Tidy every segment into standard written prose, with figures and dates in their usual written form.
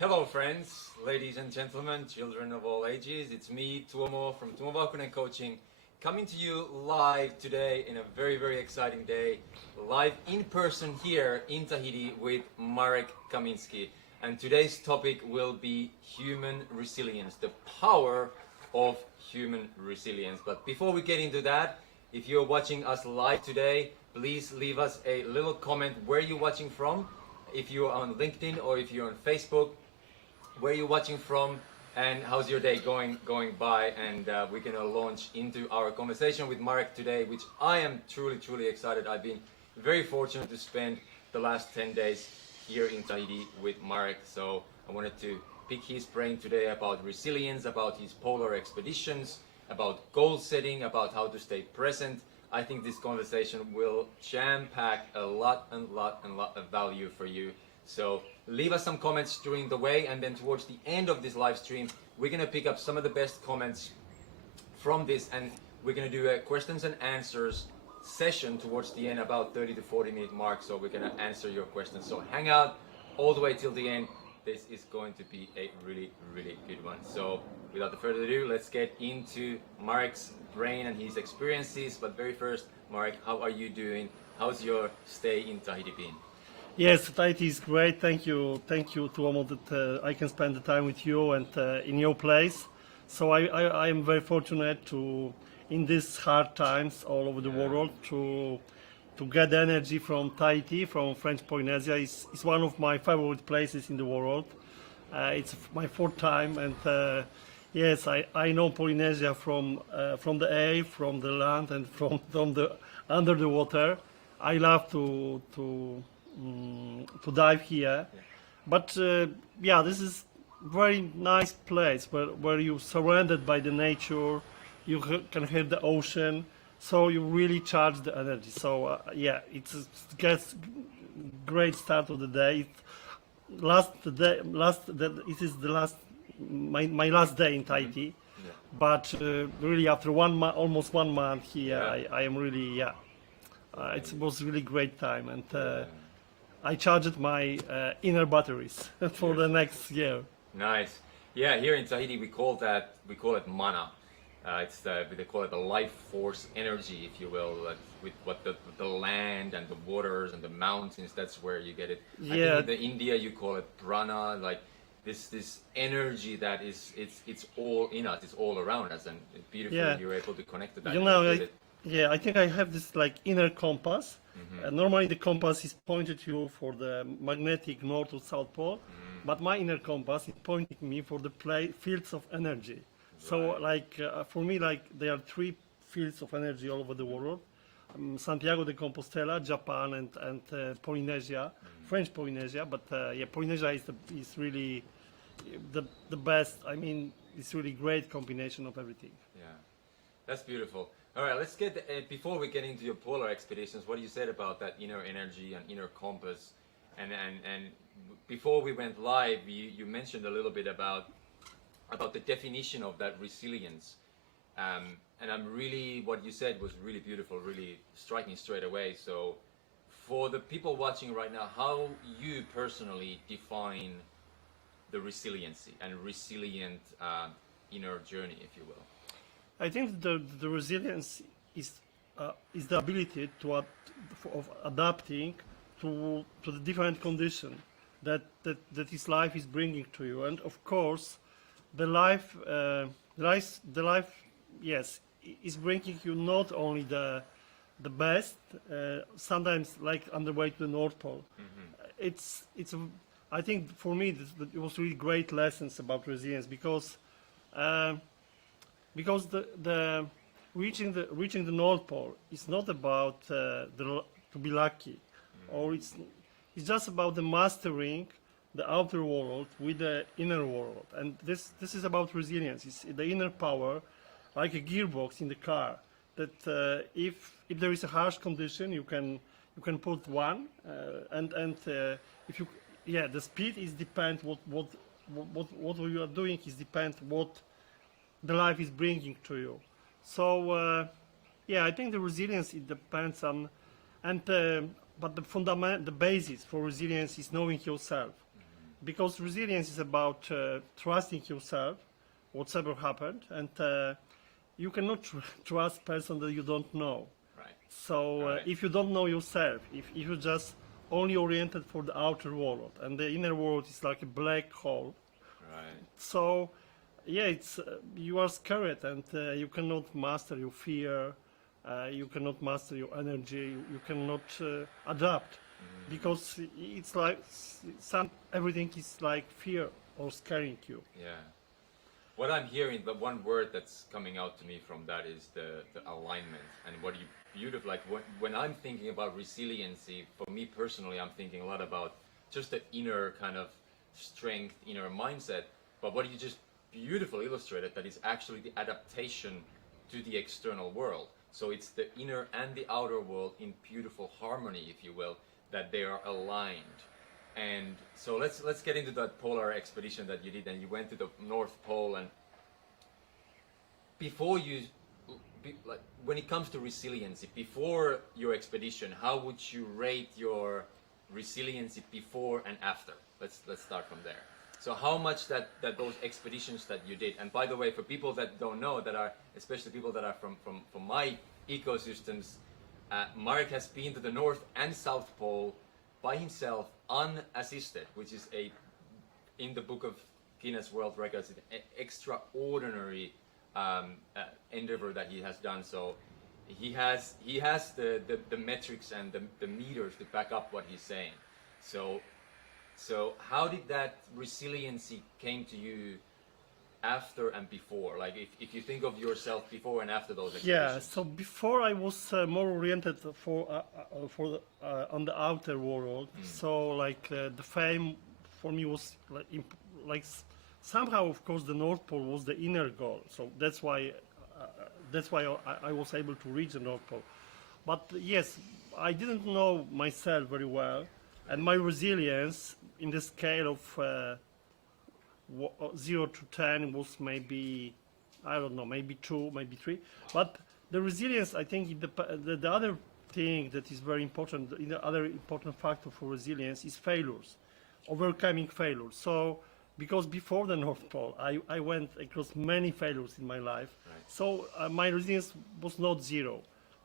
Hello friends, ladies and gentlemen, children of all ages. It's me, Tuomo from Tuomo Valkonen Coaching, coming to you live today in a very exciting day, live in person here in Tahiti with Marek Kamiński. And today's topic will be human resilience, the power of human resilience. But before we get into that, if you're watching us live today, please leave us a little comment where you're watching from. If you're on LinkedIn or if you're on Facebook, where you're watching from and how's your day going by, and we're gonna launch into our conversation with Marek today, which I am truly excited. I've been very fortunate to spend the last 10 days here in Tahiti with Marek, so I wanted to pick his brain today about resilience, about his polar expeditions, about goal setting, about how to stay present. I think this conversation will jam-pack a lot of value for you. So leave us some comments during the way, and then towards the end of this live stream, we're gonna pick up some of the best comments from this, and we're gonna do a questions and answers session towards the end, about 30 to 40 minute mark. So we're gonna answer your questions. So hang out all the way till the end. This is going to be a really good one. So without further ado, let's get into Marek's brain and his experiences. But very first, Marek, how are you doing? How's your stay in Tahiti been? Yes, Tahiti is great. Thank you, Tuomo, that I can spend the time with you and in your place. So I am very fortunate to, in these hard times all over the world, to get energy from Tahiti, from French Polynesia. It's one of my favorite places in the world. It's my fourth time, and yes, I know Polynesia from the air, from the land, and from the under the water. I love to dive here, but yeah, this is very nice place where you're surrounded by the nature. You can hear the ocean, so you really charge the energy. So yeah, it gets great start of the day. It is the last my last day in Tahiti, but really after almost 1 month here, I am really it was really great time, and I charged my inner batteries for the next year. Nice. Yeah, here in Tahiti we call it mana. They call it the life force energy, if you will, with what the land and the waters and the mountains. That's where you get it. I think in India you call it prana, like this energy that it's all in us, it's all around us, and it's beautiful. Yeah. You're able to connect to that. You know, I think I have this like inner compass. Normally the compass is pointed you for the magnetic north or south pole, but my inner compass is pointing me for the fields of energy. So like for me, like there are 3 fields of energy all over the world: Santiago de Compostela, Japan, and Polynesia, French Polynesia. But yeah, Polynesia is really the best. I mean, it's really great combination of everything. Yeah, that's beautiful. All right, let's get before we get into your polar expeditions, what you said about that inner energy and inner compass, and before we went live, you mentioned a little bit about the definition of that resilience, and what you said was really beautiful, really striking straight away. So for the people watching right now, how you personally define the resiliency and resilient inner journey, if you will? I think the resilience is the ability of adapting to the different condition that this life is bringing to you, and of course, the life, yes, is bringing you not only the best. Sometimes, like on the way to the North Pole, I think for me it was really great lessons about resilience, because the reaching the North Pole is not about to be lucky, or it's just about the mastering the outer world with the inner world, and this is about resilience. It's the inner power, like a gearbox in the car, that if there is a harsh condition, you can put one, and if you the speed is depend what you are doing is depend what the life is bringing to you. So yeah, I think the resilience, it depends on, and but the basis for resilience is knowing yourself. because resilience is about trusting yourself, whatever happened, and you cannot trust person that you don't know. Right. So Right. if you don't know yourself, if you're just only oriented for the outer world, and the inner world is like a black hole, Right. so yeah, it's you are scared, and you cannot master your fear, you cannot master your energy, you cannot adapt, because it's like everything is like fear or scaring you. Yeah. What I'm hearing, the one word that's coming out to me from that is the alignment. And what you beautiful, like when I'm thinking about resiliency, for me personally, I'm thinking a lot about just the inner kind of strength, inner mindset. But what you just beautifully illustrated, that is actually the adaptation to the external world. So it's the inner and the outer world in beautiful harmony, if you will, that they are aligned. And so let's get into that polar expedition that you did, and you went to the North Pole. And before you, like when it comes to resiliency, before your expedition, how would you rate your resiliency before and after? Let's start from there. So how much that those expeditions that you did, and by the way, for people that don't know, that are especially people that are from my ecosystems, Marek has been to the North and South Pole by himself, unassisted, which is in the book of Guinness World Records, an extraordinary endeavor that he has done. So he has the metrics and the meters to back up what he's saying. So how did that resiliency came to you after and before? Like if you think of yourself before and after those expeditions. Yeah, so before I was more oriented on the outer world. So like the fame for me was like somehow, of course, the North Pole was the inner goal. So that's why I was able to reach the North Pole. But yes, I didn't know myself very well, and my resilience in the scale of 0 to 10 was maybe, I don't know, maybe 2, maybe 3. But the resilience, I think, the other thing that is very important, the other important factor for resilience is failures, overcoming failures. So, because before the North Pole, I went across many failures in my life. Right. So my resilience was not 0.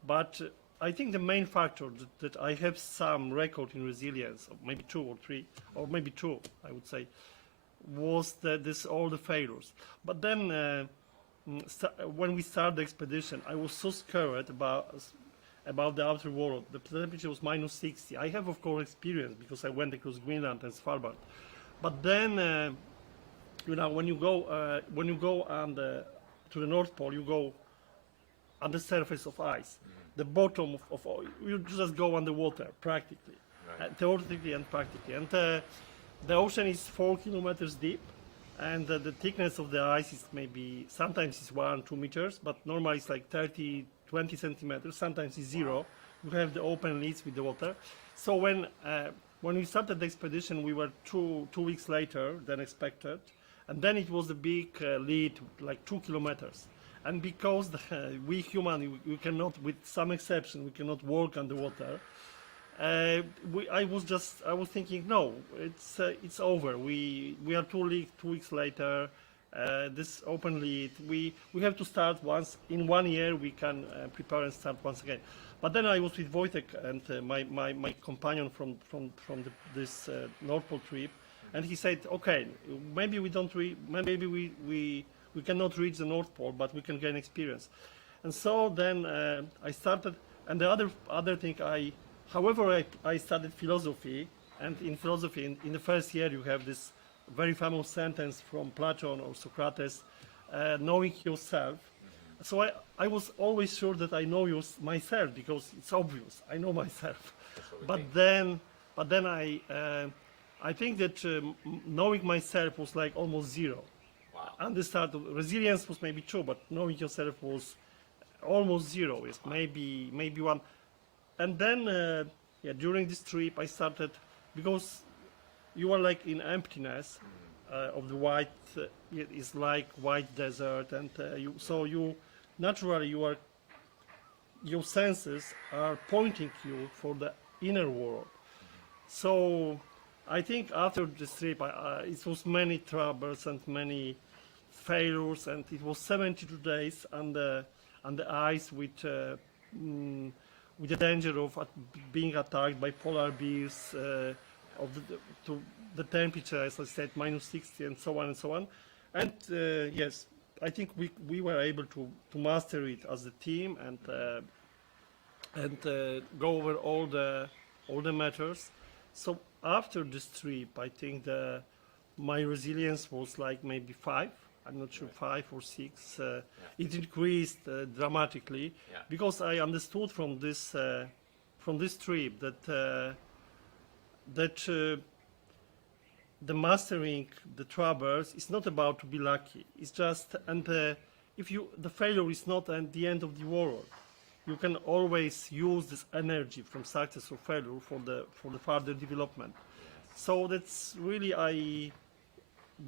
But I think the main factor that I have some record in resilience, or maybe 2 or 3, or maybe 2, I would say, was all the failures. But then when we started the expedition, I was so scared about the outer world. The temperature was minus 60. I have, of course, experience because I went across Greenland and Svalbard. But then, when you go to the North Pole, you go on the surface of ice. The bottom of you just go underwater, practically, Right. Theoretically and practically. And the ocean is 4 kilometers deep, and the thickness of the ice is maybe, sometimes it's 1-2 meters, but normally it's like 30-20 centimeters, sometimes it's 0. Wow. You have the open leads with the water. So when we started the expedition, we were 2 weeks later than expected, and then it was a big lead, like 2 kilometers. And because we human, we cannot, with some exception, we cannot walk underwater. I was thinking, no, it's over. We are 2 weeks later. This open lead, we have to start once in 1 year. We can prepare and start once again. But then I was with Wojtek and my companion from this North Pole trip, and he said, okay, maybe we cannot reach the North Pole, but we can gain experience. And so then I started, and the other thing I studied philosophy, and in philosophy, in the first year, you have this very famous sentence from Plato or Socrates, knowing yourself. So I was always sure that I know myself, because it's obvious, I know myself. But then I think that knowing myself was like almost 0. Wow. And the start of resilience was maybe 2, but knowing yourself was almost 0. Yes, maybe 1. And then during this trip I started, because you are like in emptiness of the white, it is like white desert, and you naturally your senses are pointing you for the inner world. So I think after this trip, it was many troubles and many failures, and it was 72 days on the ice with the danger of being attacked by polar bears, of to the temperature, as I said, minus 60 and so on and so on. And yes, I think we were able to master it as a team and go over all the matters. So after this trip, I think my resilience was like maybe 5. I'm not sure, 5 or 6. It increased dramatically because I understood from this trip that the mastering the troubles is not about to be lucky. It's just if the failure is not at the end of the world, you can always use this energy from success or failure for the further development. So that's really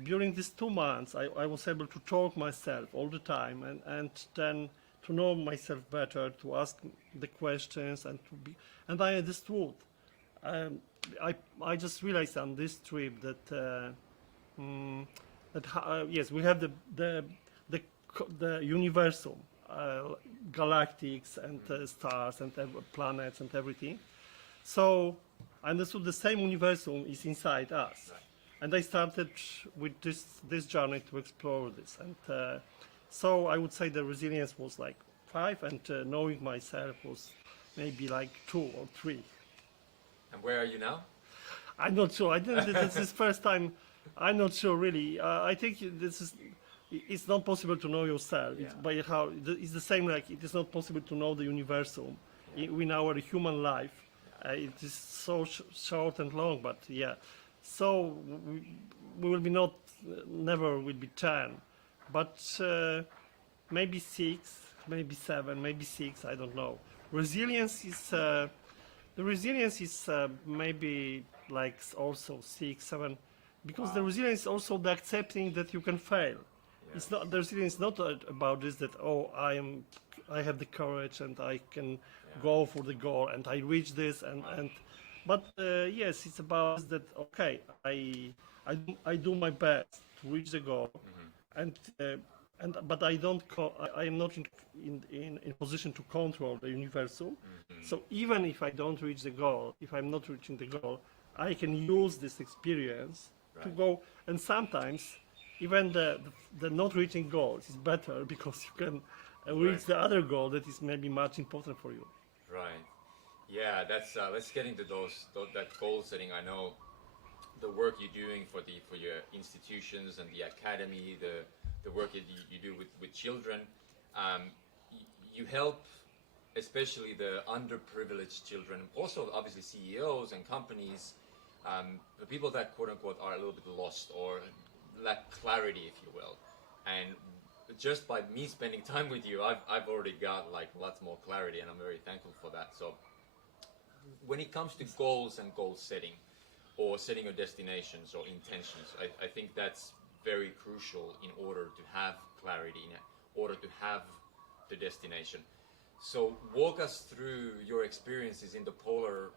during these 2 months, I was able to talk myself all the time and then to know myself better, to ask the questions and I understood. I just realized on this trip that yes, we have the universum, galactics and stars and planets and everything. So I understood the same universum is inside us. Right. And I started with this journey to explore this. And so I would say the resilience was like 5, and knowing myself was maybe like 2 or 3. And where are you now? I'm not sure. This is first time. I'm not sure really. I think it's not possible to know yourself. Yeah. It's the same like it is not possible to know the universum in our human life. It is so short and long, but yeah. So we will be never will be 10, but maybe 6, maybe 7, maybe 6. I don't know. Resilience is maybe like also 6, 7, because the resilience is also the accepting that you can fail. Yes. It's not the resilience is not about this that I have the courage and I can go for the goal and I reach this but yes, it's about that. Okay, I do my best to reach the goal, but I am not in position to control the universal. So even if I don't reach the goal, if I'm not reaching the goal, I can use this experience to go. And sometimes even the not reaching goals is better because you can reach the other goal that is maybe much important for you. Right. Yeah, that's let's get into that goal setting. I know the work you're doing for your institutions and the academy, the work that you do with children. You help especially the underprivileged children, also obviously CEOs and companies, the people that quote unquote are a little bit lost or lack clarity, if you will. And just by me spending time with you, I've already got like lots more clarity, and I'm very thankful for that. So when it comes to goals and goal setting, or setting your destinations or intentions, I think that's very crucial in order to have clarity, in order to have the destination. So walk us through your experiences in the polar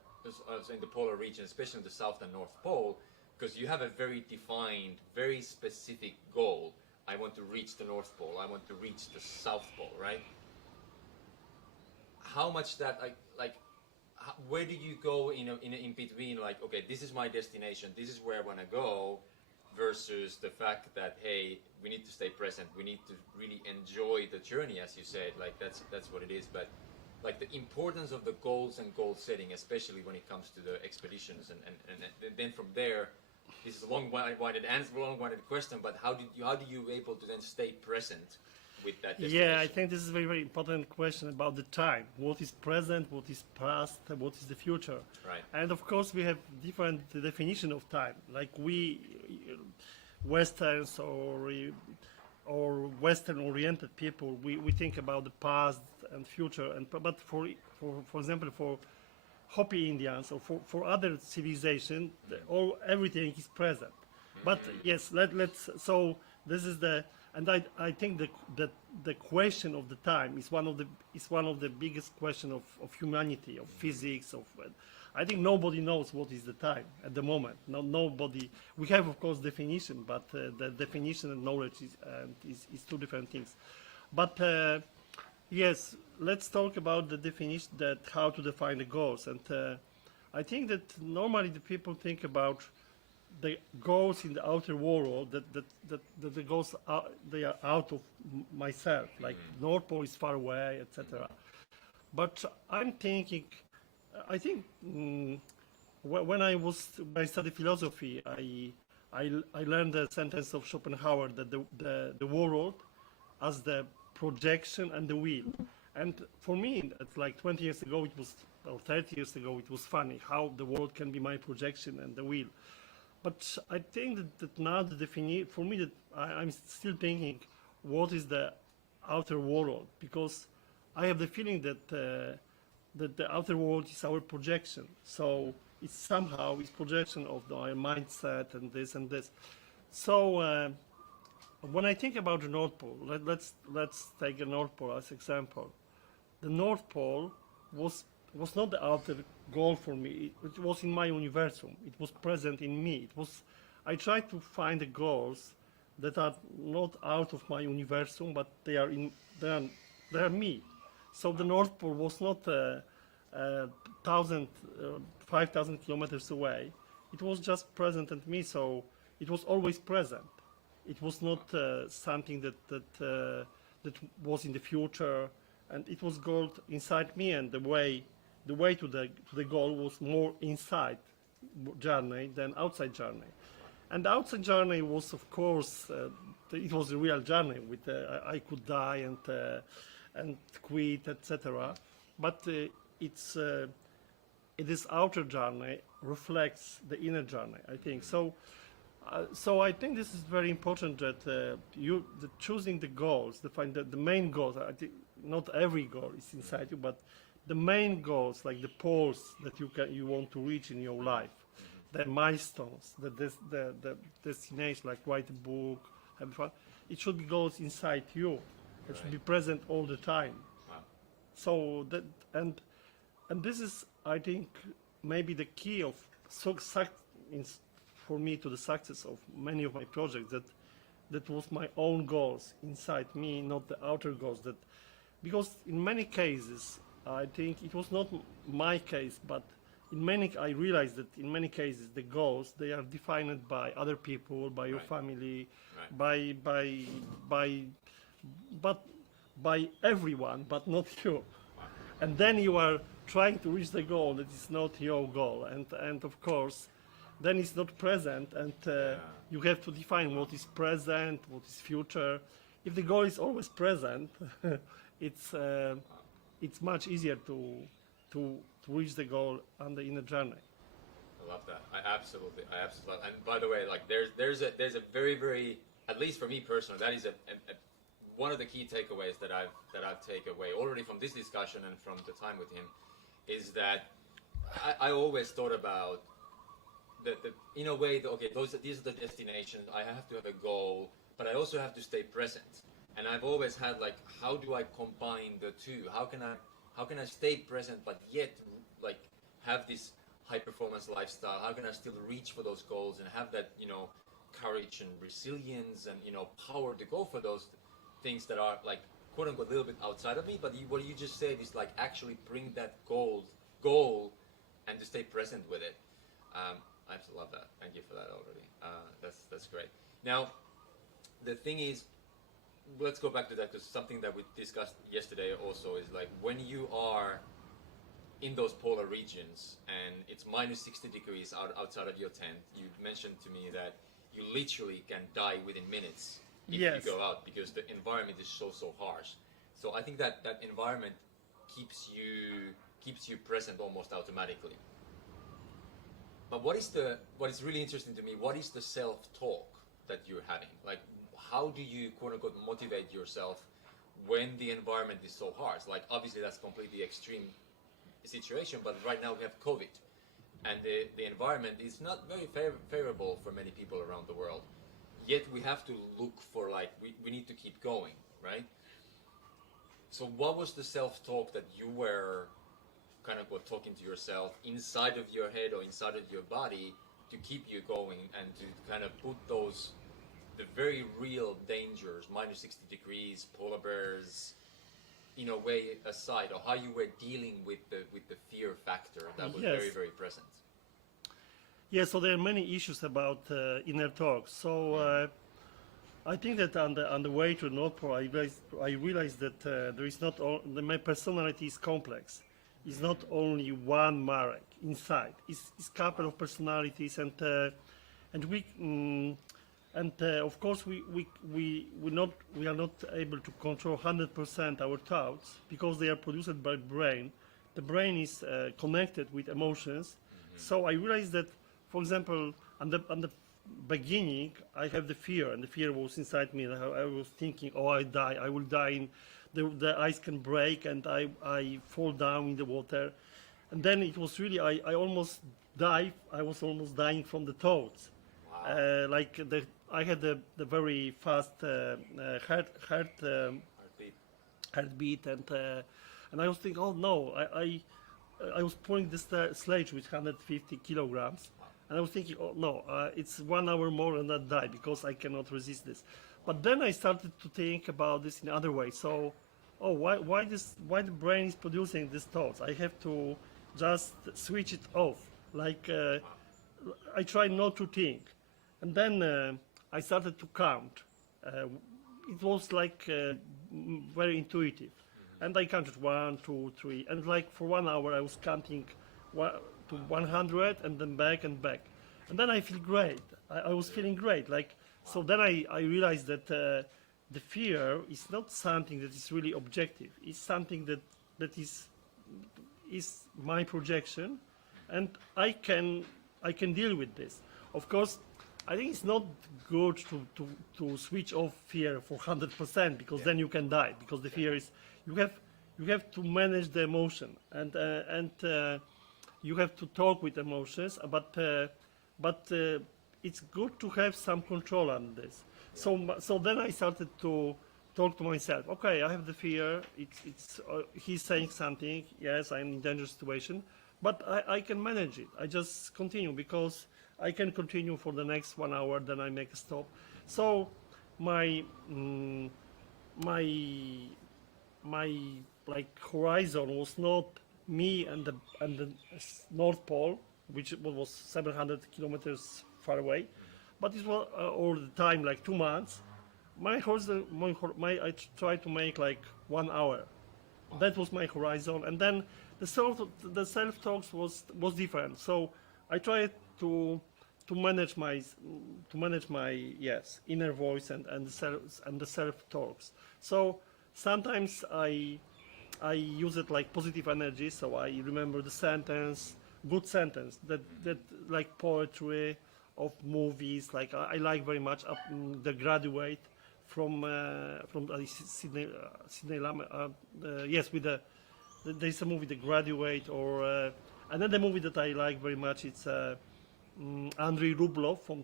region, especially in the South and North Pole, because you have a very defined, very specific goal. I want to reach the North Pole. I want to reach the South Pole, right? How much that where do you go in between? Like, okay, this is my destination. This is where I want to go, versus the fact that hey, we need to stay present. We need to really enjoy the journey, as you said. Like that's what it is. But like the importance of the goals and goal setting, especially when it comes to the expeditions, and then from there. This is a long-winded answer, long-winded question, but how do you able to then stay present with that destination? Yeah, I think this is a very, very important question about the time. What is present, what is past, what is the future? Right. And of course we have different definition of time. Like we, Westerns or Western-oriented people, we think about the past and future. But for example, for Hopi Indians or for other civilization, everything is present. But yes, let's. So this is and I think that the question of the time is one of the biggest question of humanity, of physics, I think nobody knows what is the time at the moment. No, nobody. We have, of course, definition, but the definition and knowledge is two different things. But yes, let's talk about the definition, that how to define the goals. And I think that normally the people think about the goals in the outer world, that the goals are, they are out of myself, like North Pole is far away, etc. But I'm thinking, I think when I studied philosophy, I learned the sentence of Schopenhauer that the world as the projection and the will. And for me, it's like 20 years ago, it was, or 30 years ago, it was funny how the world can be my projection and the will. But I think that now the definition, for me, that I'm still thinking, what is the outer world? Because I have the feeling that the outer world is our projection. So it's somehow it's projection of our mindset and this and this. So when I think about the North Pole, let's take the North Pole as example. The North Pole was not the outer goal for me. It was in my universum. It was present in me. I tried to find the goals that are not out of my universum, but they are me. So the North Pole was not 5,000 kilometers away. It was just present in me. So it was always present. It was not something that was in the future, and it was goal inside me. And the way to the goal was more inside journey than outside journey. And the outside journey was, of course, it was a real journey. With I could die and quit, etc. But this outer journey reflects the inner journey, I think. So I think this is very important that choosing the goals, the main goals. I think not every goal is inside you, but the main goals, like the poles that you want to reach in your life, the milestones, the destination, like write a book, have fun. It should be goals inside you. It should be present all the time. Wow. So that and this is, I think, maybe the key of for me to the success of many of my projects. That was my own goals inside me, not the outer goals. Because in many cases, I think it was not my case, but I realized that in many cases the goals, they are defined by other people, by your family, by everyone, but not you. Wow. And then you are trying to reach the goal that is not your goal, and of course, then it's not present, and you have to define what is present, what is future. If the goal is always present, it's much easier to reach the goal on the inner journey. I love that. I absolutely. And by the way, like there's a very, very, at least for me personally, that is one of the key takeaways that I've taken away already from this discussion and from the time with him, is that I always thought about in a way that, okay, these are the destinations. I have to have a goal, but I also have to stay present. And I've always had like, how do I combine the two? How can I stay present but yet like have this high performance lifestyle? How can I still reach for those goals and have that, courage and resilience and, power to go for those things that are like, quote unquote, a little bit outside of me? But what you just said is like actually bring that goal and to stay present with it. I absolutely love that. Thank you for that already. That's great. Now, the thing is, let's go back to that, because something that we discussed yesterday also is like when you are in those polar regions and it's minus 60 degrees outside of your tent, you mentioned to me that you literally can die within minutes if you go out, because the environment is so harsh. So I think that environment keeps you present almost automatically. But what is really interesting to me, what is the self-talk that you're having? Like, how do you, quote unquote, motivate yourself when the environment is so harsh? Like, obviously that's completely extreme situation, but right now we have COVID, and the environment is not very favorable for many people around the world. Yet we have to look for, like, we need to keep going, right? So what was the self-talk that you were kind of go talking to yourself inside of your head or inside of your body to keep you going and to kind of put the very real dangers, minus 60 degrees, polar bears, in a way aside, or how you were dealing with the fear factor that was very, very present. Yeah, so there are many issues about inner talk. So I think that on the way to North Pole, I realized that there is not all, my personality is complex. It's not only one Marek inside. It's a couple of personalities, and of course we are not able to control 100% our thoughts because they are produced by brain. The brain is connected with emotions. So I realized that, for example, on the beginning, I have the fear, and the fear was inside me. I was thinking, oh, I will die. The ice can break, and I fall down in the water. And then it was really, I almost died. I was almost dying from the thoughts. Wow. I had the very fast heartbeat, and I was thinking, oh no, I was pulling this sledge with 150 kilograms. And I was thinking, oh no, it's 1 hour more and I die because I cannot resist this. But then I started to think about this in other ways. So, oh, why the brain is producing these thoughts? I have to just switch it off. Like I try not to think, and then I started to count. It was like very intuitive, and I counted 1, 2, 3, and like for 1 hour I was counting to 100 and then back and back, and then I feel great. I was feeling great. Like so, then I realized that the fear is not something that is really objective. It's something that is my projection, and I can deal with this. Of course, I think it's not good to switch off fear for 100% because then you can die. Because the fear is you have to manage the emotion, and you have to talk with emotions, but it's good to have some control on this. So then I started to talk to myself. Okay, I have the fear. It's he's saying something. Yes, I'm in dangerous situation, but I can manage it. I just continue because I can continue for the next 1 hour. Then I make a stop. So my like horizon was not me and the North Pole, which was 700 kilometers far away, but it was all the time like 2 months. My horizon, I tried to make like 1 hour. That was my horizon, and then the self talks was different. So I tried to manage my yes inner voice and the self talks. So sometimes I use it like positive energy. So I remember the sentence, good sentence that like poetry of movies. Like I like very much The Graduate from Sidney Lumet. Yes, with there's a movie The Graduate, or another movie that I like very much. It's Andrei Rublev from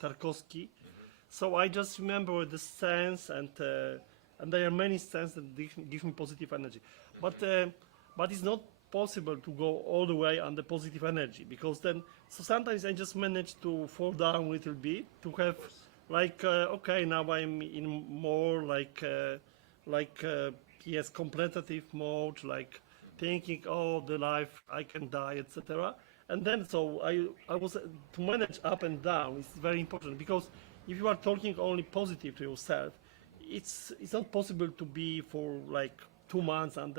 Tarkovsky. So I just remember the sense, and there are many senses that give me positive energy. But it's not possible to go all the way on the positive energy, because then so sometimes I just manage to fall down a little bit to have like okay, now I'm in more like yes, contemplative mode, like thinking, oh, the life, I can die, etc. And then so I was to manage up and down is very important, because if you are talking only positive to yourself, it's not possible to be for like 2 months, and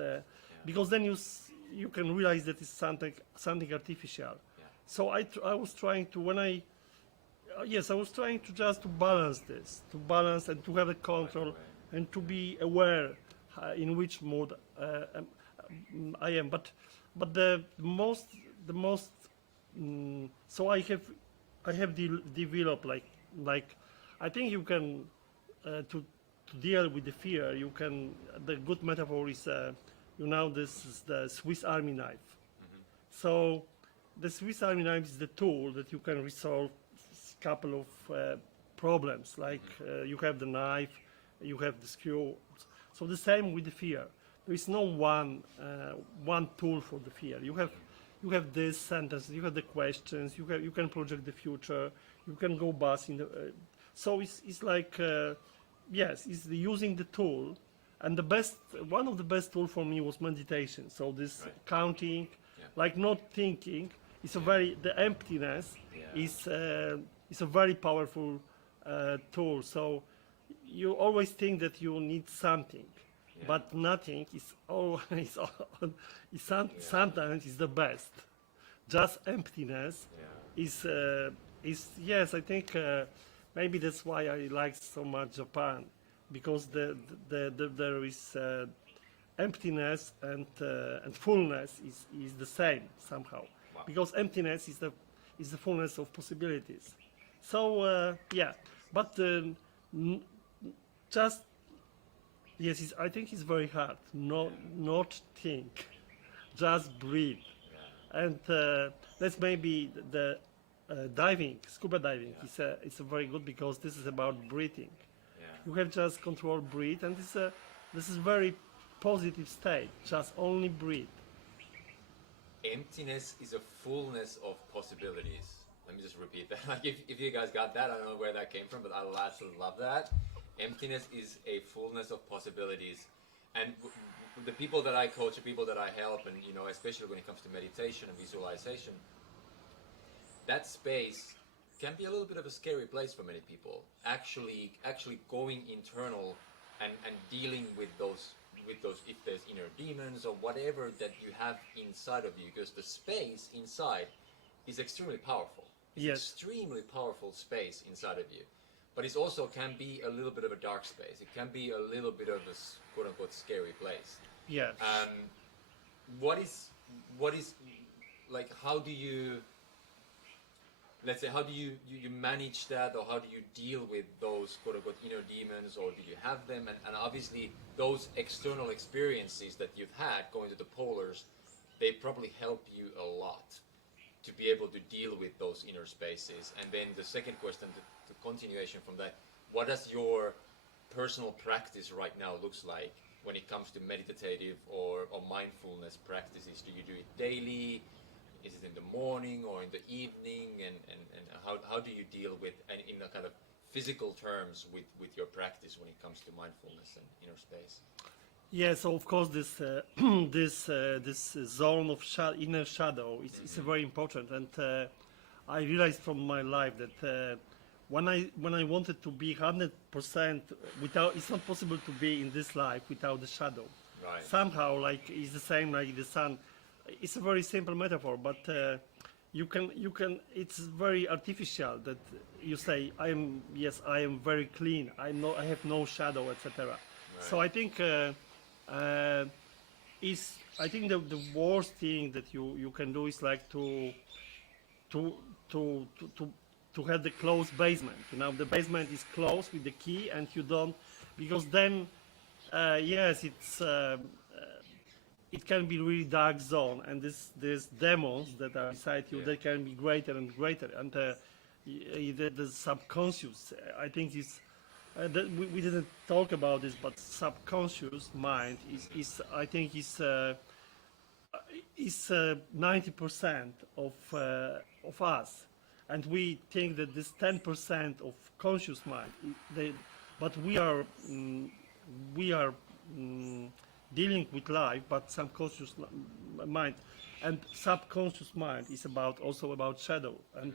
because then you can realize that it's something artificial. Yeah. So I was trying to I was trying to just to balance this, and to have a control, and to be aware in which mode I am. But the most so I have developed like I think you can to deal with the fear. You can, the good metaphor is this is the Swiss Army knife. So the Swiss Army knife is the tool that you can resolve a couple of problems. Like you have the knife, you have the screw. So the same with the fear. there is no one tool for the fear. You have this sentence, you have the questions, you can project the future, you can go back in the. So it's like yes, it's using the tool, and one of the best tool for me was meditation. So this Right. counting, Yeah. like not thinking, it's a the emptiness Yeah. is a very powerful tool. So you always think that you need something, Yeah. but nothing is always sometimes is the best. Just emptiness Yeah. is yes. I think maybe that's why I like so much Japan, because there is emptiness and fullness is the same somehow. Wow. Because emptiness is the fullness of possibilities. So yeah, but just yes, I think it's very hard. Not think, just breathe. Yeah. And that's maybe the diving, scuba diving. Yeah. It's a very good because this is about breathing. Yeah. You have just control breathe, and this is very positive state. Just only breathe. Emptiness is a fullness of possibilities. Let me just repeat that. Like if you guys got that, I don't know where that came from, but I absolutely love that. Emptiness is a fullness of possibilities. And the people that I coach, the people that I help, and you know, especially when it comes to meditation and visualization, that space can be a little bit of a scary place for many people. Actually going internal and dealing with those if there's inner demons or whatever that you have inside of you, because the space inside is extremely powerful. It's Yes. extremely powerful space inside of you. But it also can be a little bit of a dark space. It can be a little bit of a quote unquote scary place. Yeah. What is like, how do you, let's say, how do you manage that, or how do you deal with those quote unquote inner demons, or do you have them? And obviously those external experiences that you've had going to the polars, they probably help you a lot to be able to deal with those inner spaces. And then the second question, the continuation from that, what does your personal practice right now looks like when it comes to meditative or mindfulness practices? Do you do it daily? Is it in the morning or in the evening? And how do you deal with, and in a kind of physical terms, with your practice when it comes to mindfulness and inner space? Yeah, so of course this this zone of inner shadow is very important, and I realized from my life that when I wanted to be 100% without, it's not possible to be in this life without the shadow. Right. Somehow, like it's the same like the sun. It's a very simple metaphor, but you can. It's very artificial that you say I am very clean. I have no shadow, etc. Right. So I think. I think the worst thing that you can do is like to have the closed basement. You know, the basement is closed with the key, and you don't, because then yes, it can be really dark zone, and these demons that are inside you, they can be greater and greater, and the subconscious, I think is. We didn't talk about this, but subconscious mind is I think is 90% of us, and we think that this 10% of conscious mind, but we are dealing with life, but subconscious mind and subconscious mind is also about shadow, and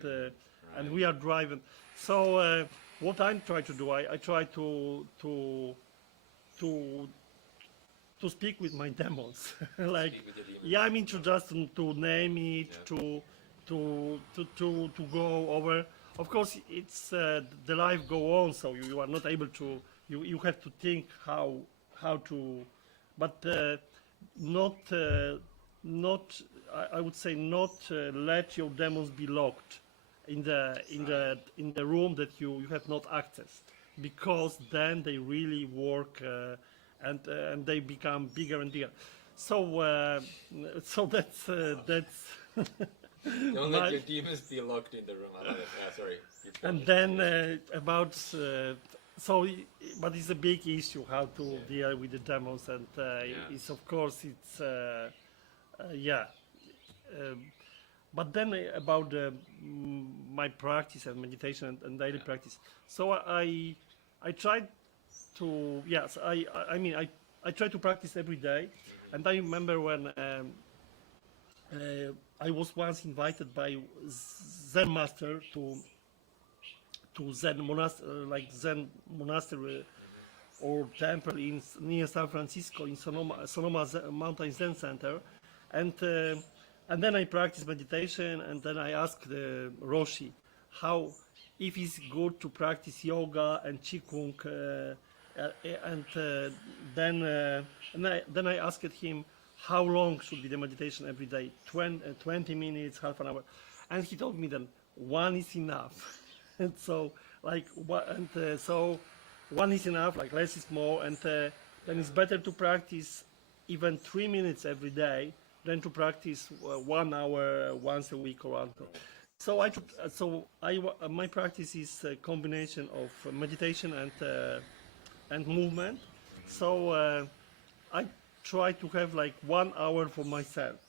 we are driven. So. What I'm trying to do, I try to speak with my demons, like yeah, I mean to just to name it, to go over. Of course, it's the life go on, so you are not able to. You have to think how to, but not. I would say not let your demons be locked in the room that you have not access, because then they really work and they become bigger and bigger. So that's Don't let your demons be locked in the room. I love it. Sorry. and then about So, but it's a big issue how to deal with the demons, and it's of course it's yeah. But then about my practice and meditation and daily practice. So I tried to I mean I try to practice every day, and I remember when I was once invited by Zen master to Zen monastery or temple near San Francisco in Sonoma Mountain Zen Center, and then I practiced meditation, and then I asked the Roshi how if it's good to practice yoga and qigong, and then I asked him how long should be the meditation every day, 20 minutes, half an hour, and he told me then one is enough. And so so one is enough, like less is more, and then it's better to practice even 3 minutes every day than to practice 1 hour once a week or once. So my practice is a combination of meditation and movement. So I try to have like 1 hour for myself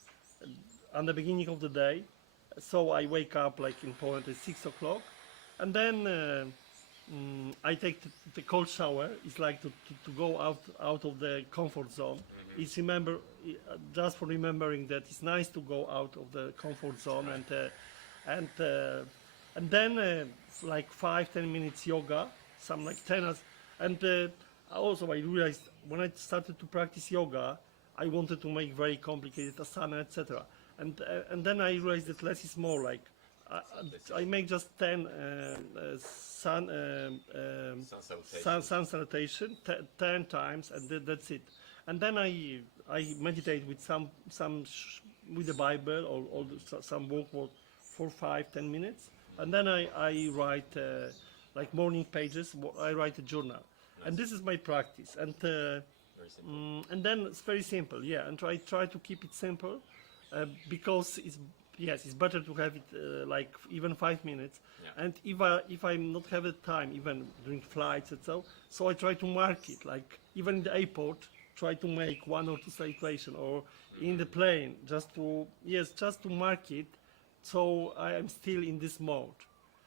at the beginning of the day. So I wake up like in Poland at 6 o'clock, and then I take the cold shower. It's like to go out of the comfort zone. It's just for remembering that it's nice to go out of the comfort zone, and then like 5-10 minutes yoga, some like 10 hours. And also I realized when I started to practice yoga, I wanted to make very complicated asana, etc. And then I realized that less is more. Like I make just 10 sun salutation 10 times, and that's it. And then I meditate with with the Bible or some book for 5-10 minutes, and then I write like morning pages. I write a journal, and this is my practice. And and then it's very simple, and I try to keep it simple because it's better to have it like even 5 minutes. And if I'm not have the time, even during flights and so I try to mark it, like even in the airport, try to make 1 or 2 salutation, or in the plane, just to mark it, so I am still in this mode.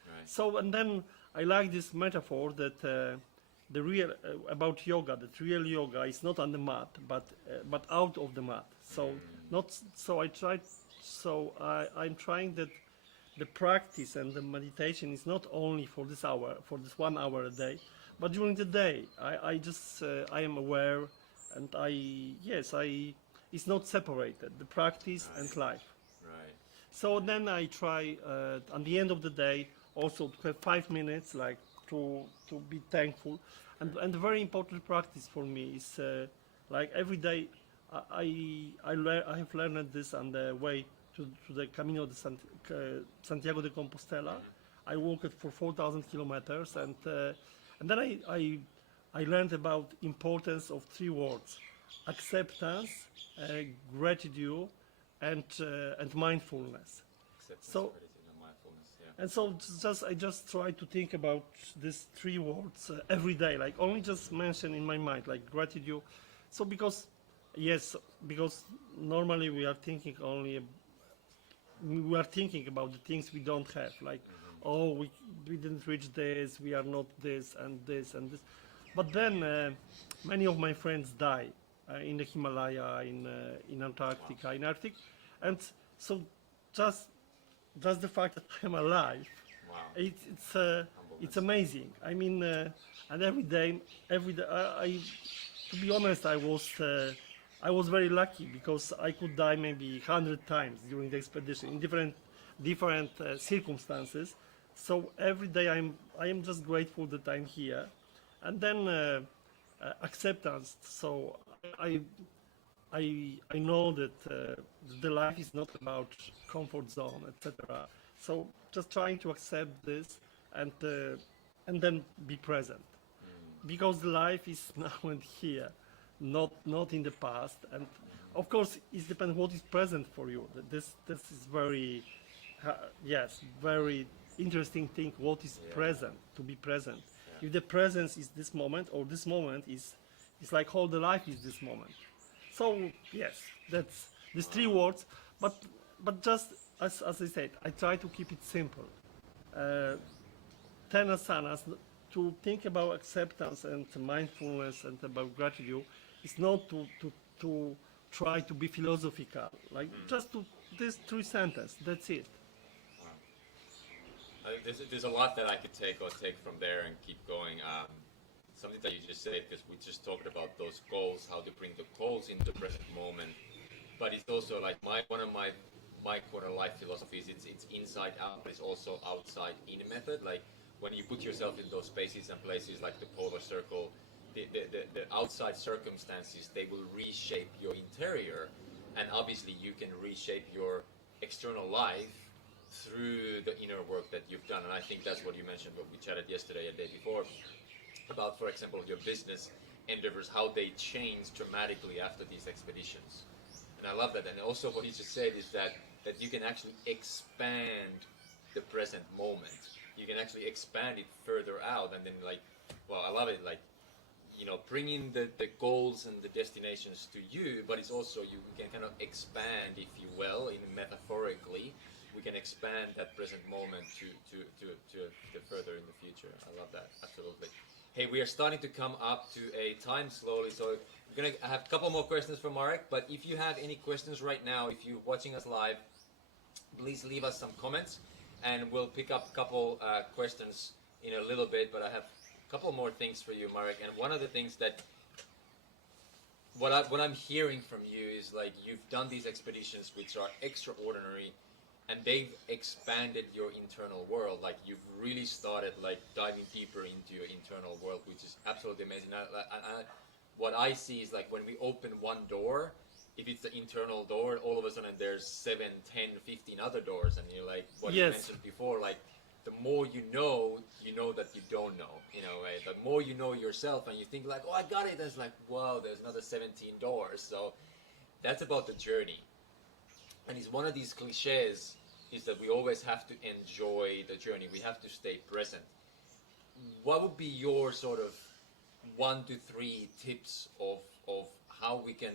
Right. So, and then I like this metaphor that the real about yoga, that real yoga is not on the mat, but out of the mat. So I'm trying that the practice and the meditation is not only for this 1 hour a day, but during the day. I am aware, and it's not separated, the practice and life. Right. So then I try at the end of the day also to have 5 minutes, like to be thankful. And a very important practice for me is like every day I have learned this on the way to the Camino de Santiago de Compostela. I walked for 4,000 kilometers, and then I learned about importance of 3 words: acceptance, gratitude, and mindfulness. Acceptance, So gratitude, and mindfulness. Yeah. and so I just try to think about these 3 words every day, like only just mention in my mind, like gratitude. So because normally we are thinking about the things we don't have, like we didn't reach this, we are not this and this and this. But then many of my friends die in the Himalaya, in Antarctica, in Arctic, and so just the fact that I'm alive, it's amazing. I mean, and every day, to be honest, I was very lucky, because I could die maybe 100 times during the expedition in different circumstances. So every day I am just grateful that I'm here, and then acceptance. So I know that the life is not about comfort zone, etc. So just trying to accept this, and then be present, because the life is now and here, not in the past. And of course it depends what is present for you. This is very very interesting thing, what is present, to be present. if the presence is this moment, or this moment is like all the life is this moment. So yes, that's these three words, but just as I said, I try to keep it simple. 10 asanas, to think about acceptance and mindfulness and about gratitude is not to try to be philosophical, like just to these three sentences, that's it. I think there's a lot that I could take from there and keep going. Something that you just said, because we just talked about those goals, how to bring the goals into the present moment. But it's also like one of my quarter life philosophies. It's inside out, but it's also outside in method. Like when you put yourself in those spaces and places like the polar circle, the outside circumstances, they will reshape your interior, and obviously you can reshape your external life through the inner work that you've done. And I think that's what you mentioned, what we chatted yesterday and the day before, about, for example, your business endeavors, how they change dramatically after these expeditions. And I love that. And also what you just said is that you can actually expand the present moment. You can actually expand it further out, and then like, well, I love it, like, you know, bringing the goals and the destinations to you, but it's also, you can kind of expand, if you will, in metaphorically, we can expand that present moment to further in the future. I love that, absolutely. Hey, we are starting to come up to a time slowly, so we're going to have a couple more questions for Marek, but if you have any questions right now, if you're watching us live, please leave us some comments, and we'll pick up a couple questions in a little bit, but I have a couple more things for you, Marek, and one of the things that what I'm hearing from you is like you've done these expeditions which are extraordinary, and they've expanded your internal world. Like you've really started like diving deeper into your internal world, which is absolutely amazing. What I see is like when we open one door, if it's the internal door, all of a sudden there's 7, 10, 15 other doors, and you're like, what you mentioned before, like the more you know that you don't know, you know, right? The more you know yourself, and you think like, oh, I got it, it's like, wow, there's another 17 doors. So that's about the journey. And it's one of these cliches is that we always have to enjoy the journey. We have to stay present. What would be your sort of 1 to 3 tips of how we can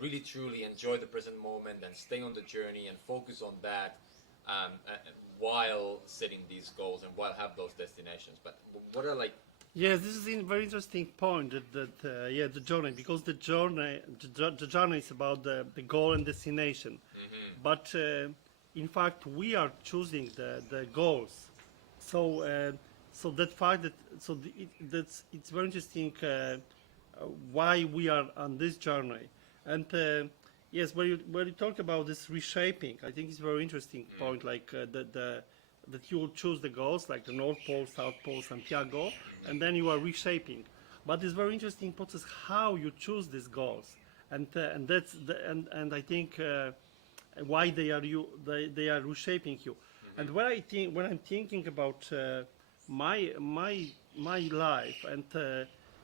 really truly enjoy the present moment and stay on the journey and focus on that while setting these goals and while have those destinations? But what are like... Yes, this is a very interesting point that the journey, because the journey is about the goal and destination. Mm-hmm. But in fact, we are choosing the goals. So so that fact that it's very interesting why we are on this journey. And yes, when you talk about this reshaping, I think it's a very interesting point. Like that you will choose the goals, like the North Pole, South Pole, Santiago, and then you are reshaping. But it's very interesting process how you choose these goals, and that's and I think why they are reshaping you. And when I'm thinking about my life, and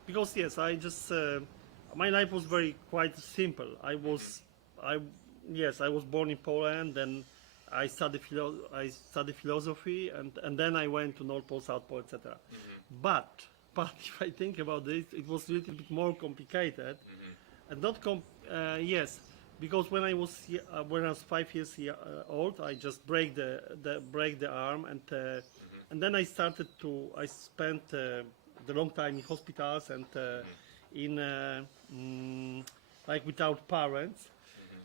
because yes, I just my life was quite simple. I was born in Poland, and I studied philosophy, and then I went to North Pole, South Pole, etc. Mm-hmm. But if I think about this, it was a little bit more complicated, and not yes, because when I was 5 years old, I just break the arm, and then I spent the long time in hospitals and in like without parents,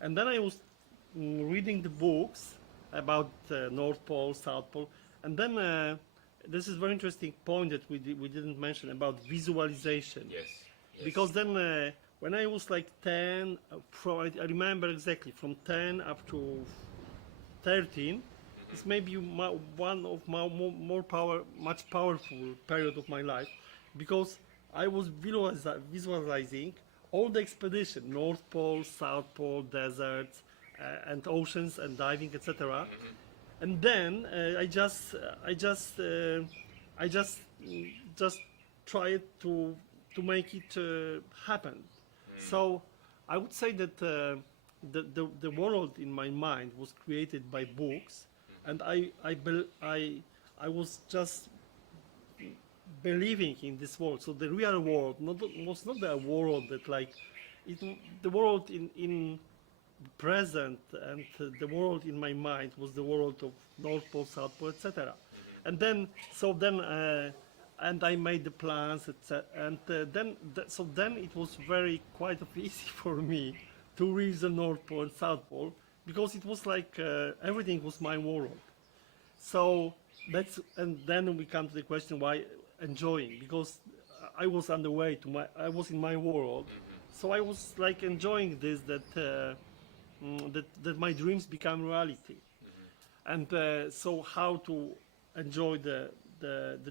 and then I was reading the books about North Pole, South Pole, and then this is a very interesting point that we didn't mention about visualization. Yes. Because then when I was like 10, I remember exactly from 10 up to 13, it's maybe one of my much powerful period of my life, because I was visualizing all the expedition, North Pole, South Pole, deserts, and oceans and diving, etc. And then I just tried to make it happen. So I would say that the world in my mind was created by books, and I was just believing in this world. So the real world was not the world that like it, the world in present and the world in my mind was the world of North Pole, South Pole, etc. And then and I made the plans, etc. And then it was very quite easy for me to reach the North Pole and South Pole because it was like everything was my world. So and then we come to the question why enjoying, because I was on the way to I was in my world, so I was like enjoying this that my dreams become reality, and so how to enjoy the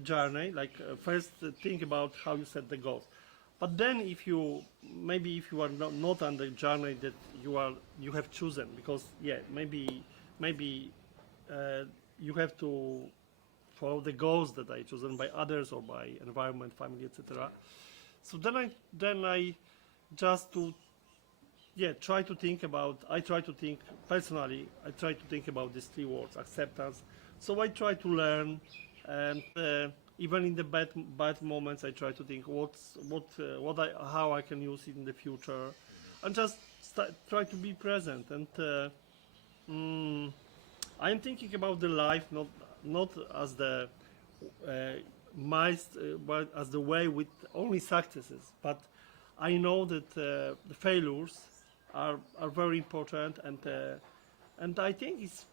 journey, like first think about how you set the goals, but then if you are not on the journey that you have chosen, because maybe you have to follow the goals that I chosen by others or by environment, family, etc. So then I just to try to think about. I try to think personally. I try to think about these three words: acceptance. So I try to learn, and even in the bad moments, I try to think how I can use it in the future, and just try to be present. And I'm thinking about the life not as the but as the way with only successes. But I know that the failures are very important, and I think it's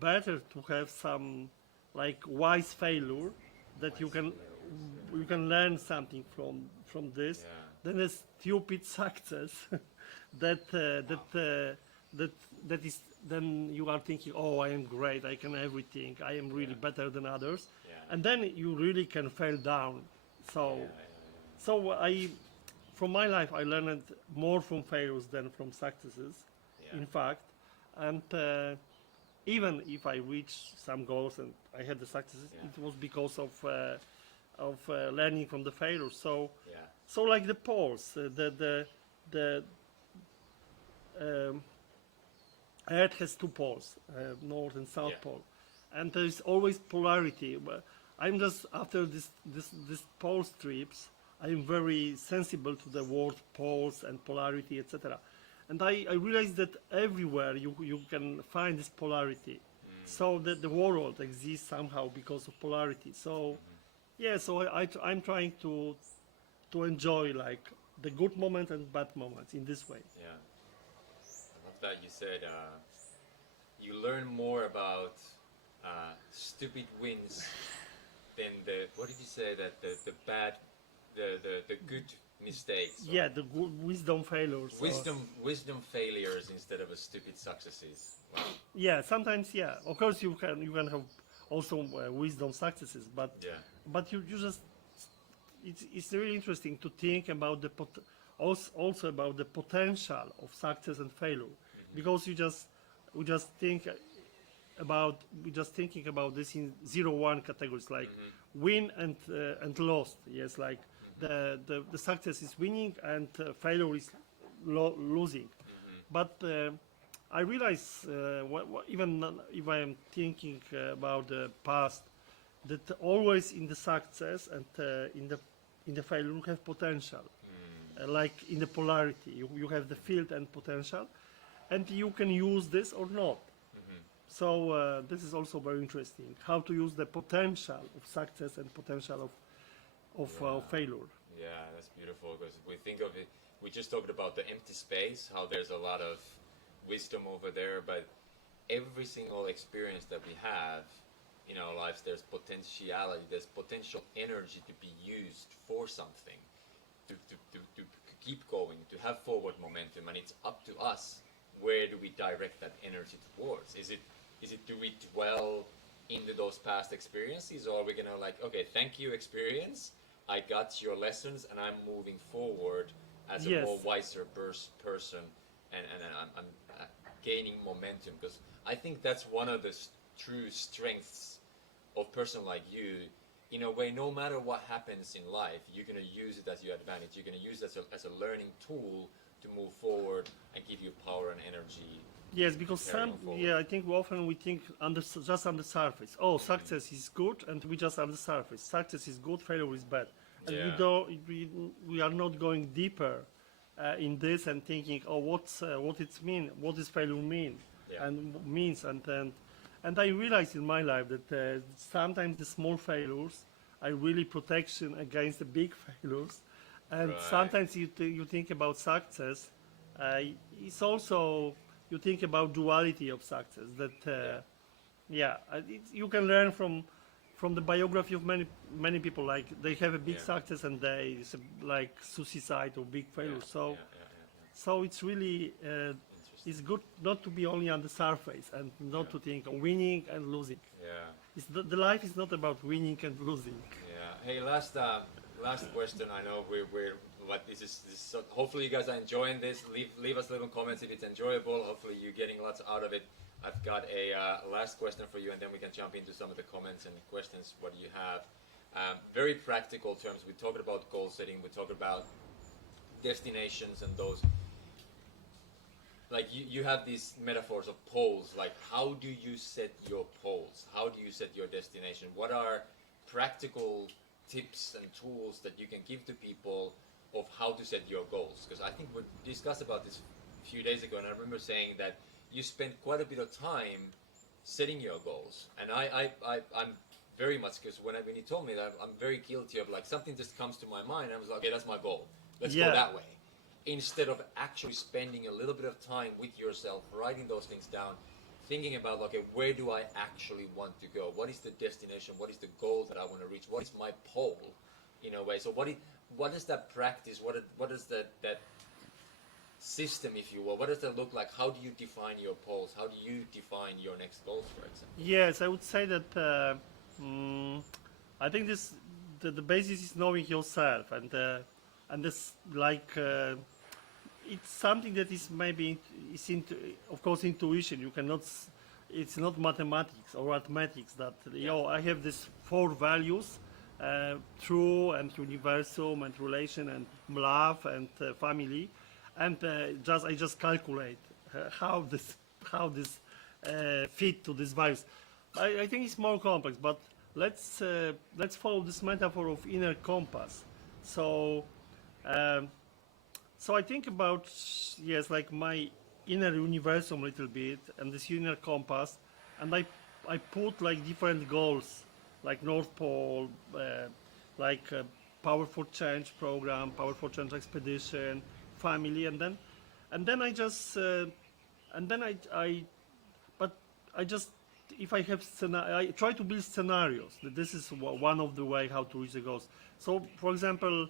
better to have some like wise failure that you can learn something from this than a stupid success that is then you are thinking, oh, I am great, I can everything, I am really better than others, and then you really can fall down. So I, from my life, I learned more from failures than from successes, in fact, and even if I reached some goals and I had the successes, it was because of learning from the failures. So like the poles, the Earth has two poles, North and South Pole, and there is always polarity. But I'm just after this pole strips, I'm very sensible to the word poles and polarity, etc. And I realized that everywhere you can find this polarity, so that the world exists somehow because of polarity. So I'm trying to enjoy like the good moments and bad moments in this way. Yeah. I love that you said you learn more about stupid wins than what did you say, that the bad, the good mistakes? Yeah, the good wisdom failures. Wisdom failures instead of a stupid successes. Wow. Yeah, sometimes, yeah. Of course, you can have also wisdom successes, but you just it's really interesting to think about also about the potential of success and failure, because we just thinking about this in 0-1 categories, like win and lost. Yes, like the success is winning and failure is losing. But I realize even if I am thinking about the past, that always in the success and in the failure you have potential. Like in the polarity, you have the field and potential, and you can use this or not. So this is also very interesting, how to use the potential of success and potential of failure. Yeah, that's beautiful, because we think of it, we just talked about the empty space, how there's a lot of wisdom over there, but every single experience that we have in our lives, there's potentiality, there's potential energy to be used for something, to keep going, to have forward momentum, and it's up to us, where do we direct that energy towards? Is it do we dwell into those past experiences, or are we gonna like, okay, thank you experience, I got your lessons, and I'm moving forward as a more wiser person, and I'm gaining momentum, because I think that's one of the true strengths of a person like you. In a way, no matter what happens in life, you're going to use it as your advantage. You're going to use it as a learning tool to move forward and give you power and energy Yes, because carrying on forward. I think often we think just on the surface. Oh, success is good, and we just on the surface. Success is good, failure is bad, and Yeah. we are not going deeper in this and thinking, oh, what it mean, what does failure mean, Yeah. and means, and I realized in my life that sometimes the small failures are really protection against the big failures, and Right. sometimes you think about success. It's also you think about duality of success that you can learn from the biography of many people, like they have a big Yeah. success and they like suicide or big failure. Yeah. So Yeah. so it's really Interesting. it's good not to be only on the surface and not Yeah. to think of winning and losing. Yeah. The life is not about winning and losing. Yeah. Hey, last question. I know we're but this is so hopefully you guys are enjoying this. Leave us little comments if it's enjoyable. Hopefully you're getting lots out of it. I've got a last question for you, and then we can jump into some of the comments and questions. What do you have? Very practical terms. We talked about goal setting. We talked about destinations and those. Like you have these metaphors of poles. Like how do you set your poles? How do you set your destination? What are practical tips and tools that you can give to people of how to set your goals? Because I think we discussed about this a few days ago, and I remember saying that you spend quite a bit of time setting your goals, and I'm very much, because when you told me that, I'm very guilty of like something just comes to my mind, and I was like, okay, that's my goal. Let's go that way, instead of actually spending a little bit of time with yourself, writing those things down, thinking about, okay, where do I actually want to go? What is the destination? What is the goal that I want to reach? What is my pole, in a way? So what is that practice? What is that system, if you will? What does that look like? How do you define your poles? How do you define your next goals, for example? Yes, I would say that I think the basis is knowing yourself, and this like it's something that is maybe of course intuition. You cannot it's not mathematics or arithmetics that I have these 4 values: true and universal and relation and love and family, and I just calculate how this fit to these values. I think it's more complex, but let's follow this metaphor of inner compass. So I think about like my inner universum a little bit, and this inner compass, and I put like different goals, like North Pole, like Power for Change program, Power for Change expedition, family, and then I just I just if I have I try to build scenarios. This is one of the way how to reach the goals. So for example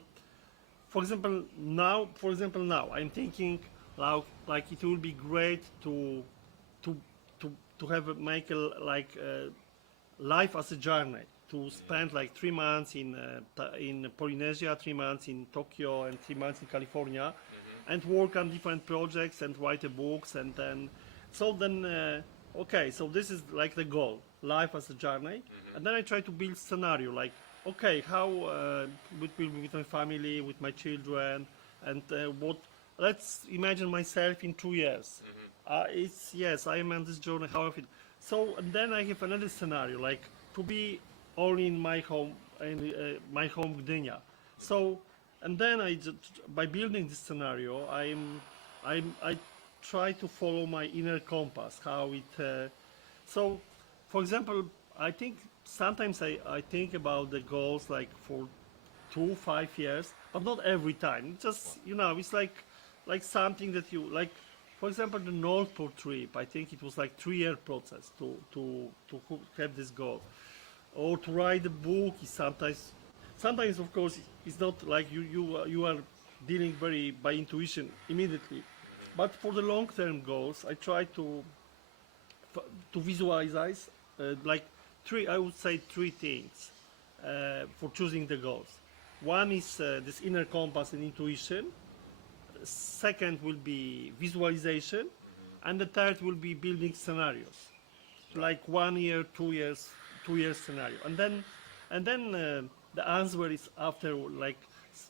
now I'm thinking like it will be great to make life as a journey, to spend like 3 months in Polynesia, 3 months in Tokyo, and 3 months in California, and work on different projects and write books, and then okay, so this is like the goal, life as a journey, and then I try to build scenario like, okay, how it will be with my family, with my children, and let's imagine myself in 2 years. I am on this journey, how I feel. So, and then I have another scenario, like to be only in my home, Gdynia. So, and then by building this scenario, I try to follow my inner compass, how it. So, for example, I think sometimes I think about the goals like for 2-5 years, but not every time. Just it's like something that you like. For example, the North Pole trip, I think it was like 3-year process to have this goal, or to write a book is sometimes of course it's not like you are dealing very by intuition immediately, but for the long-term goals I try to visualize like I would say 3 things for choosing the goals. One is this inner compass and intuition. Second will be visualization, and the third will be building scenarios, like 1 year, 2 years, 2 years scenario, and then the answer is after, like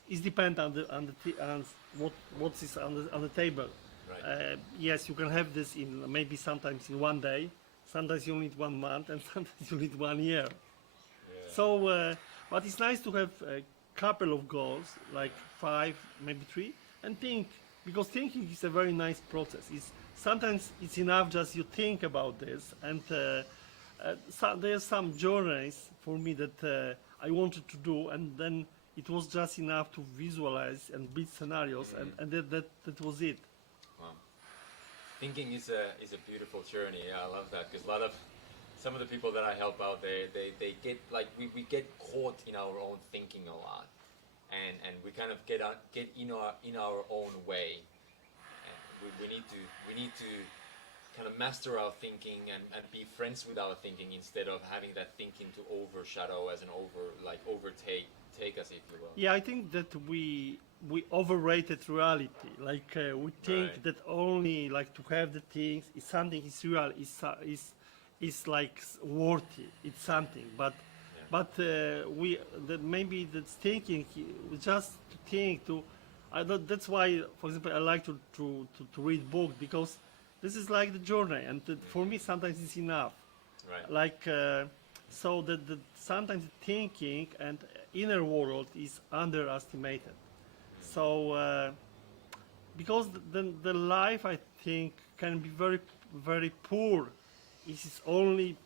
is depend on what is on the table. Right. Yes, you can have this in maybe sometimes in one day, sometimes you need 1 month, and sometimes you need 1 year. Yeah. So, but it's nice to have a couple of goals, like 5, maybe 3, and think, because thinking is a very nice process. Sometimes it's enough just you think about this, and there's some journeys for me that I wanted to do, and then it was just enough to visualize and build scenarios, and that was it. Wow. Thinking is a beautiful journey. Yeah, I love that, because some of the people that I help out, they get like we get caught in our own thinking a lot, and we kind of get in our own way. And we need to kind of master our thinking and be friends with our thinking, instead of having that thinking to overshadow as an overtake us, if you will. Yeah, I think that we overrated reality. Like we think Right. that only like to have the things, if something is real, is like worthy. It's something, but maybe that's thinking just to think to. That's why, for example, I like to read books, because this is like the journey, and for me sometimes it's enough. Right. Like so that sometimes thinking and inner world is underestimated. So because the life, I think, can be very very poor. It is only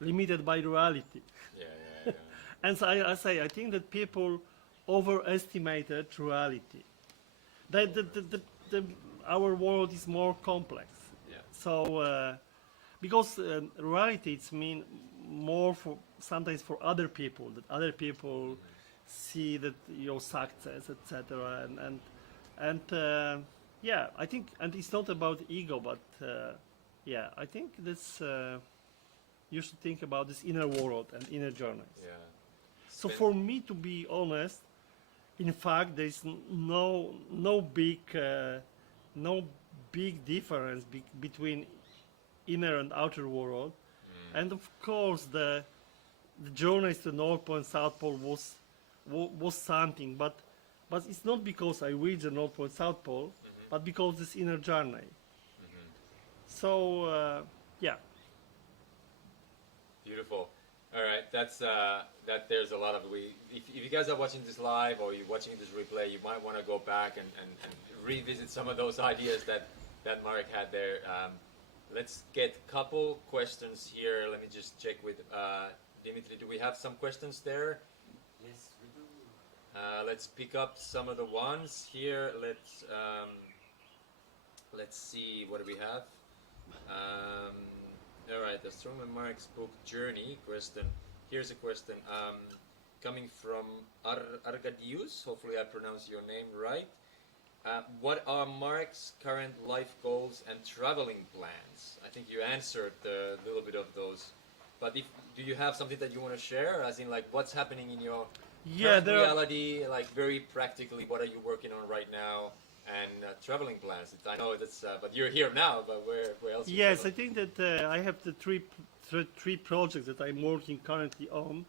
limited by reality. Yeah, yeah, yeah. And so I think that people overestimated reality. Our world is more complex. Yeah. So, because reality, it's mean more for sometimes for other people, that other people see that your success, etc. And yeah, I think, and it's not about ego, but yeah, I think this you should think about this inner world and inner journeys. Yeah. So for me, to be honest, in fact, there is no big difference between inner and outer world, and of course the journeys to North Pole and South Pole was something, but it's not because I reached the North Pole and South Pole, but because this inner journey. So yeah. Beautiful. All right, that's that. There's a lot of If you guys are watching this live, or you're watching this replay, you might want to go back and revisit some of those ideas that Marek had there. Let's get a couple questions here. Let me just check with Dimitri. Do we have some questions there? Yes, we do. Let's pick up some of the ones here. Let's see, what do we have? All right, the Strong and Marek's book Journey question. Here's a question coming from Argadius. Hopefully I pronounced your name right. What are Marek's current life goals and traveling plans? I think you answered a little bit of those, but do you have something that you want to share? As in, like, what's happening in your current reality? Like, very practically, what are you working on right now? And traveling plans. I know that's, but you're here now. But where else? Yes, I think that I have the three projects that I'm working currently on.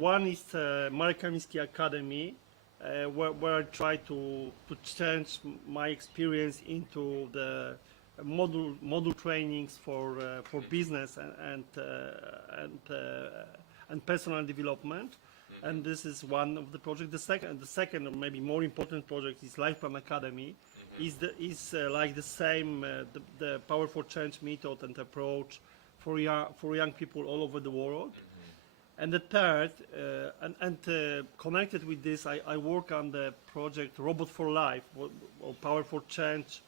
One is Marek Kamiński Academy, where I try to change my experience into the module trainings for business and personal development. And this is one of the projects. The second, or maybe more important project, is Life Plan Academy. Is like the same, the Power for Change method and approach for young people all over the world. And the third, connected with this, I work on the project Robot for Life, or Power for Change.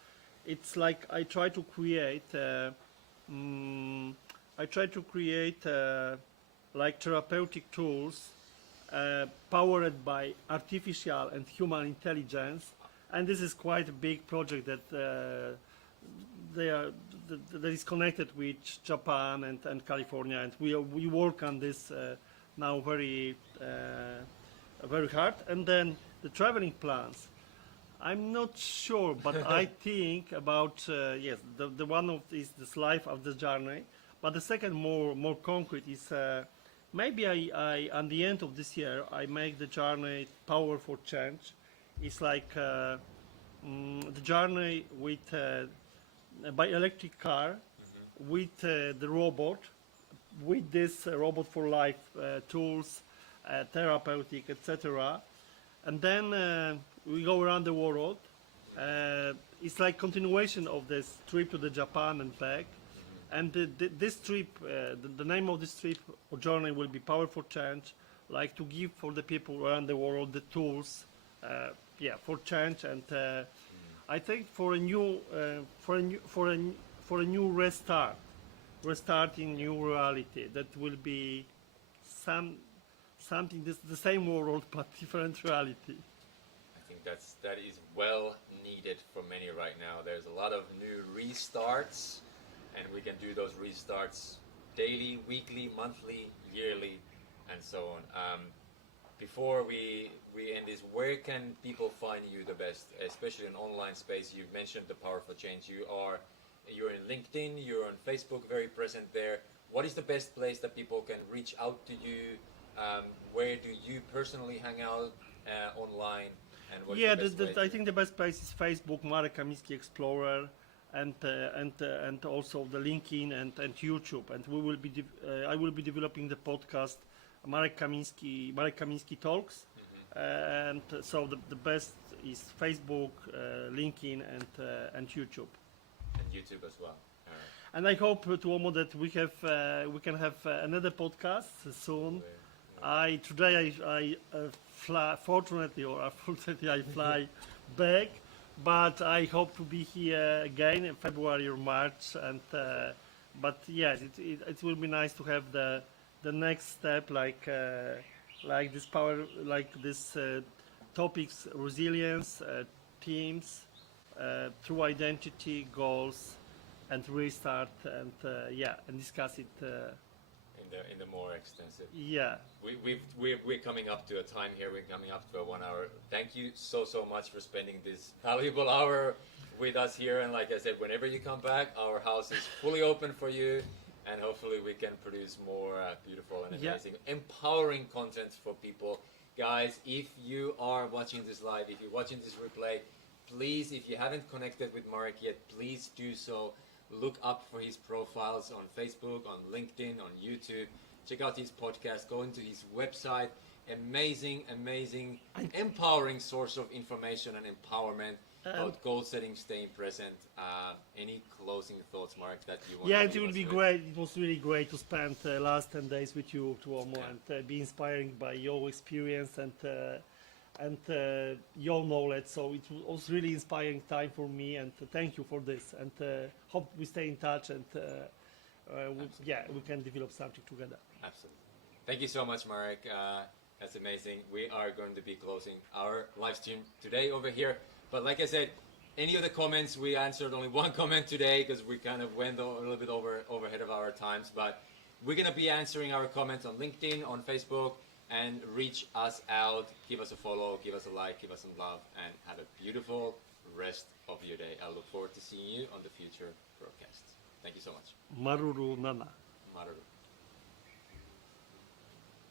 It's like I try to create like therapeutic tools powered by artificial and human intelligence, and this is quite a big project that that is connected with Japan and California, and we work on this now very hard. And then the traveling plans, I'm not sure, but I think about yes, the one of is this life of the journey, but the second more concrete is. Maybe I, at the end of this year, I make the journey Power for Change. It's like the journey with by electric car with the robot, with this robot for life tools, therapeutic, etc. And then we go around the world. It's like continuation of this trip to the Japan and back. And this trip, the name of this trip or journey will be Powerful Change, like to give for the people around the world the tools, for change. And I think for a new restarting new reality that will be something the same world but different reality. I think that is well needed for many right now. There's a lot of new restarts, and we can do those restarts daily, weekly, monthly, yearly, and so on. Before we end this, where can people find you the best, especially in online space? You've mentioned the Powerful Change. You're in LinkedIn, you're on Facebook, very present there. What is the best place that people can reach out to you? Where do you personally hang out online? And what is the best I think the best place is Facebook, Marek Kamiński Explorer, and also the LinkedIn and YouTube. And we will be I will be developing the podcast Marek Kamiński Talks. And so the best is Facebook, LinkedIn, and YouTube. And YouTube as well. And I hope, Tuomo, that we can have another podcast soon. Today I fly, fortunately or unfortunately, I fly back, but I hope to be here again in February or March. And but yes, it will be nice to have the next step, like this topics: resilience, teams, true identity, goals, and restart, and and discuss it in the more extensive. Yeah. We're coming up to a time here. We're coming up to a 1 hour. Thank you so much for spending this valuable hour with us here. And like I said, whenever you come back, our house is fully open for you. And hopefully we can produce more beautiful and amazing, empowering content for people. Guys, if you are watching this live, if you're watching this replay, please, if you haven't connected with Marek yet, please do so. Look up for his profiles on Facebook, on LinkedIn, on YouTube. Check out his podcast. Go into his website. Amazing, empowering source of information and empowerment about goal setting, staying present. Any closing thoughts, Marek, that you want to it will be great. It was really great to spend the last 10 days with you, Tuomo, and be inspired by your experience and your knowledge. So it was really inspiring time for me, and thank you for this. And hope we stay in touch, and we can develop something together. Absolutely. Thank you so much, Marek. That's amazing. We are going to be closing our live stream today over here. But like I said, any of the comments, we answered only one comment today because we kind of went a little bit overhead of our times. But we're going to be answering our comments on LinkedIn, on Facebook, and reach us out. Give us a follow, give us a like, give us some love, and have a beautiful rest of your day. I look forward to seeing you on the future broadcasts. Thank you so much. Maruru Nana. Maruru.